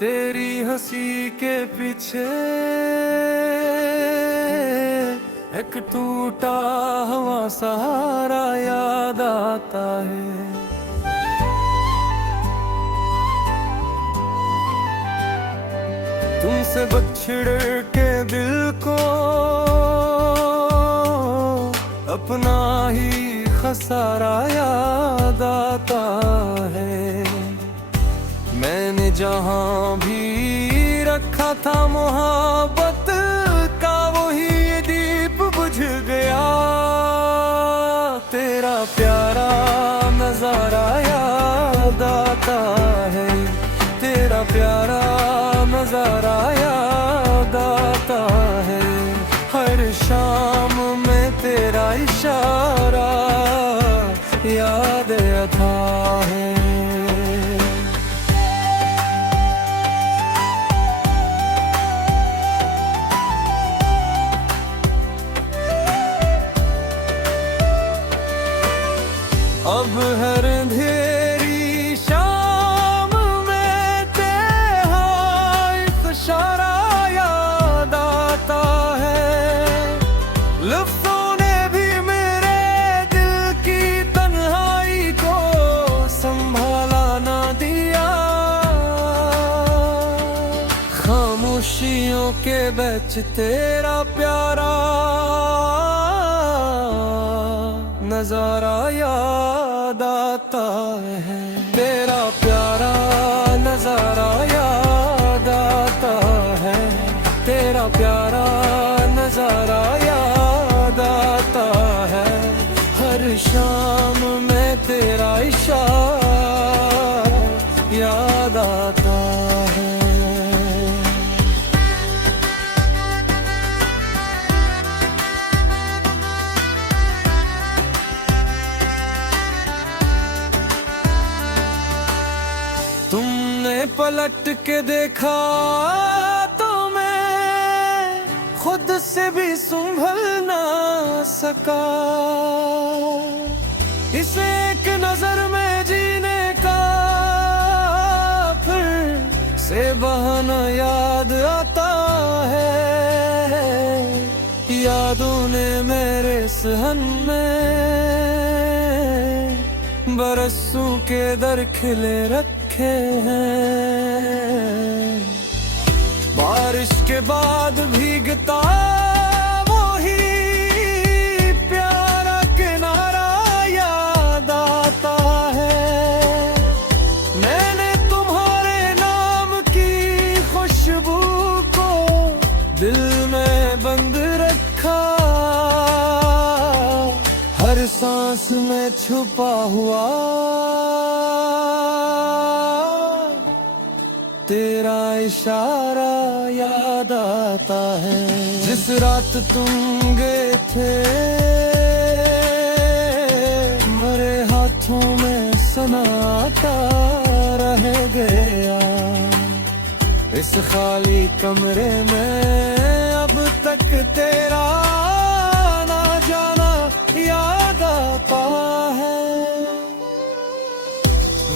तेरी हंसी के पीछे एक टूटा हुआ सहारा याद आता है। तुमसे बछड़ के दिल को अपना ही खसारा याद आता है। मैंने जहां भी रखा था मोहब्बत का वही दीप बुझ गया। तेरा प्यारा नजारा याद आता है, तेरा प्यारा नजारा याद आता है। हर शाम में तेरा इशारा याद आता है। अब हर अंधेरी शाम में तेरा इशारा याद आता है। लफ्ज़ों ने भी मेरे दिल की तन्हाई को संभाला ना दिया। खामोशियों के बीच तेरा प्यारा नजारा याद आता है। तेरा प्यारा नजारा याद आता है, तेरा प्यारा नजारा याद आता है। हर शाम में तेरा इशारा याद आता है। तुमने पलट के देखा तो मैं खुद से भी संभल ना सका। इस एक नजर में जीने का फिर से बहाना याद आता है। यादों ने मेरे सहन में बरसों के दर खिले रखे हैं। बारिश के बाद भीगता वही प्यारा किनारा याद आता है। मैंने तुम्हारे नाम की खुशबू को दिल में बंद रखा। हर सांस में छुपा हुआ तेरा इशारा याद आता है। जिस रात तुम गए थे मेरे हाथों में सन्नाटा रह गया। इस खाली कमरे में अब तक तेरा ना जाना याद आता है।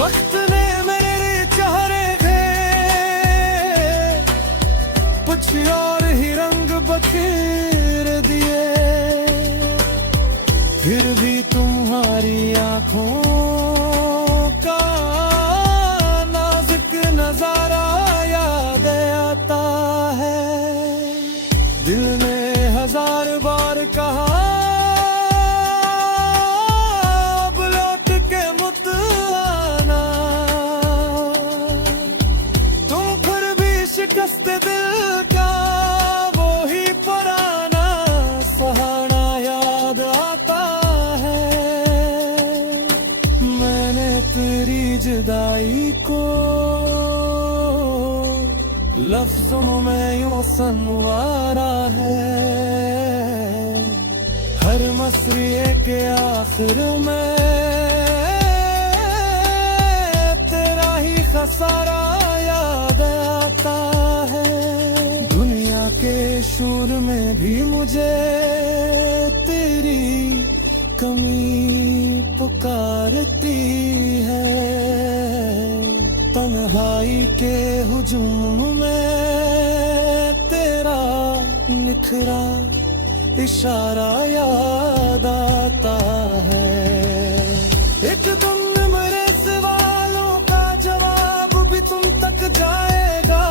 वक्त ने मेरे चेहरे कुछ और ही रंग बखेर दिए। फिर भी तुम्हारी आंखों का नाजुक नजारा याद आता है। दिल ने हजार बार कहा अब लौट के मुत आना। तुम फिर भी शिकस्त दिल तेरी जुदाई को लफ्जों में यूं संवारा है। हर मसरिये के आखिर में तेरा ही खसारा याद आता है। दुनिया के शोर में भी मुझे तेरी कमी पुकारती है। तन्हा तन्हाई के हुजूम में तेरा निखरा इशारा याद आता है। एक दिन मेरे सवालों का जवाब भी तुम तक जाएगा,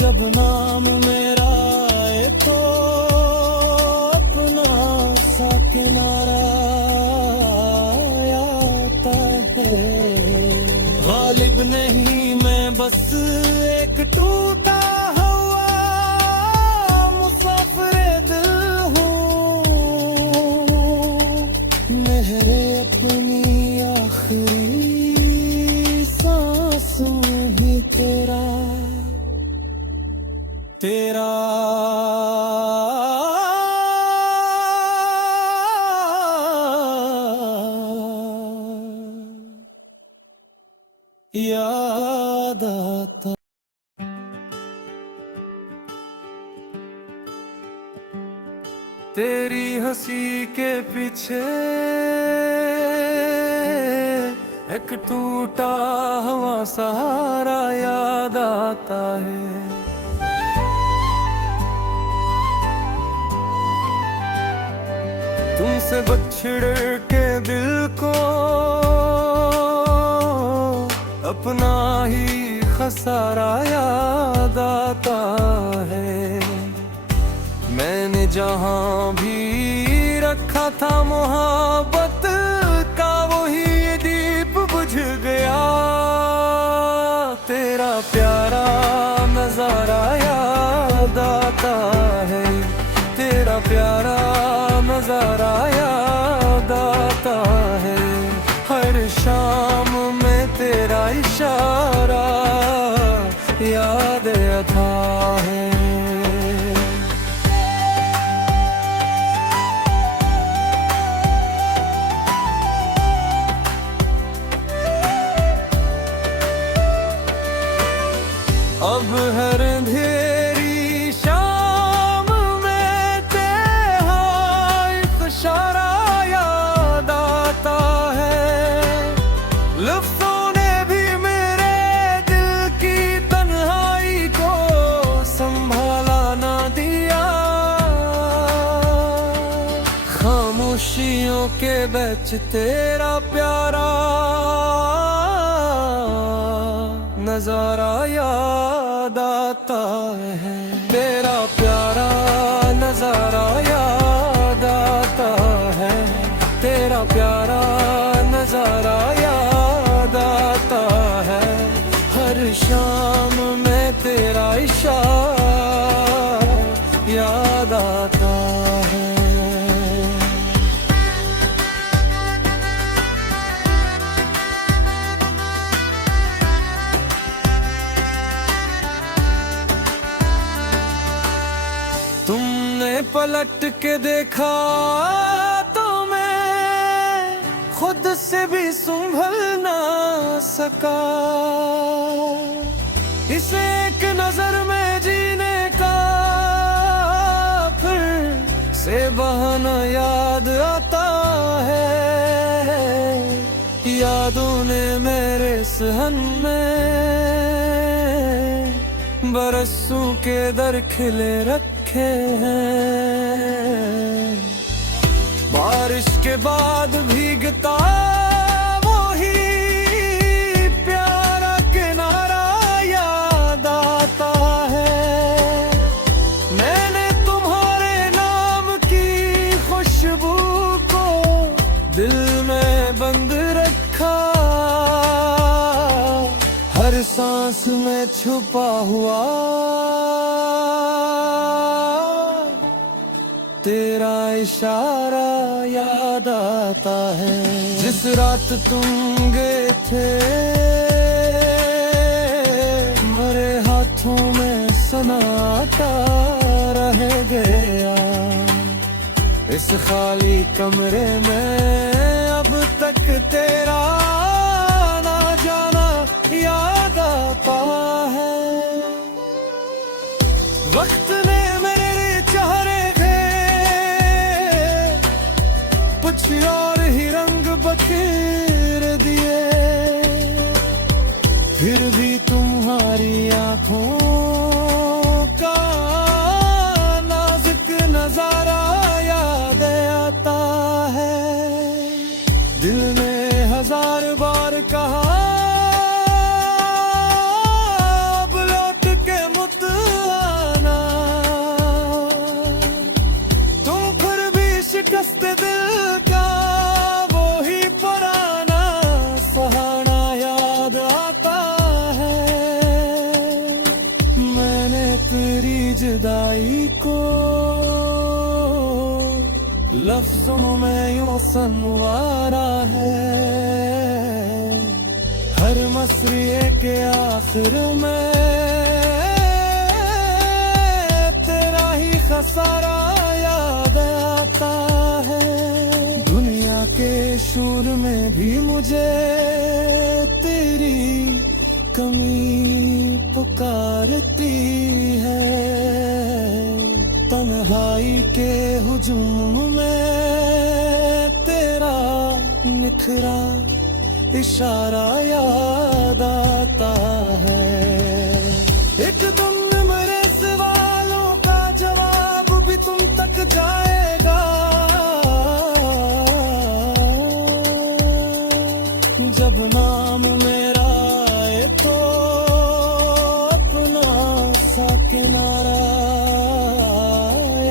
जब नाम मेरा आए तो अपना सा किनारा आता है। गालिब नहीं मैं बस एक टूटा हुआ मुसाफिर दिल हूँ, मेरे अपनी आखिरी सांस में ही तेरा याद आता। तेरी हंसी के पीछे एक टूटा हुआ सहारा याद आता है। तुमसे बछड़ के दिल को अपना ही खसारा याद आता है। मैंने जहां भी रखा था मोहब्बत का वही दीप बुझ गया। तेरा प्यारा नजारा याद आता है, तेरा प्यारा नजारा याद आता है। हर शाम में तेरा इशारा याद आता है। अब हर अंधेरी शाम में तेरा इशारा याद आता है। लफ्ज़ों ने भी मेरे दिल की तन्हाई को संभाला ना दिया। खामोशियों के बीच तेरा प्यारा नजारा याद आता है। तेरा प्यारा नजारा याद आता है, तेरा प्यारा नजारा याद आता है। हर शाम में तेरा इशारा याद आता है। तुमने पलट के देखा तो मैं खुद से भी संभल ना सका। इसे एक नजर में जीने का फिर से बहाना याद आता है। यादों ने मेरे सहन में बरसों के दर खिले रखे हैं। बारिश के बाद भीगता वही प्यारा किनारा याद आता है। मैंने तुम्हारे नाम की खुशबू को दिल में बंद रखा। हर सांस में छुपा हुआ तेरा इशारा याद आता है। जिस रात तुम गए थे मेरे हाथों में सन्नाटा रह गया। इस खाली कमरे में अब तक तेरा ना जाना याद आता है। वक्त ने मेरे चेहरे के कुछ और ही रंग बखे फिर भी तुम्हारी आंखों का नाजुक नजारा याद आता है। दिल ने हजार बार कहा अब लौट के मुत आना, तुम फिर भी शिकस्त दिल का वो ही पुराना सहारा याद आता है। मैंने तेरी जुदाई को लफ्जों में यूं संवारा है। हर मसरिए के आखिर में तेरा ही खसारा याद आता है। दुनिया के शोर में भी मुझे तेरी कमी पुकारती है। तन्हाई के हुजूम में तेरा निखरा इशारा याद आता है। एक दिन मेरे सवालों का जवाब भी तुम तक जाएगा, जब नाम मेरा आए तो अपना सा किनारा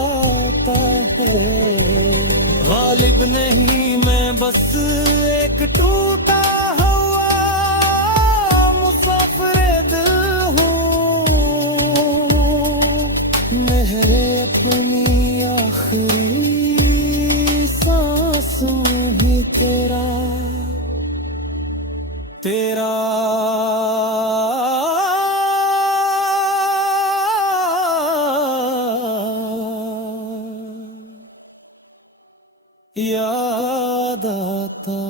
आता है। गालिब नहीं मैं बस एक टूटा हुआ मुसाफिर दिल हूँ। मेरे अपनी आखिरी सांस ही तेरा याद आता।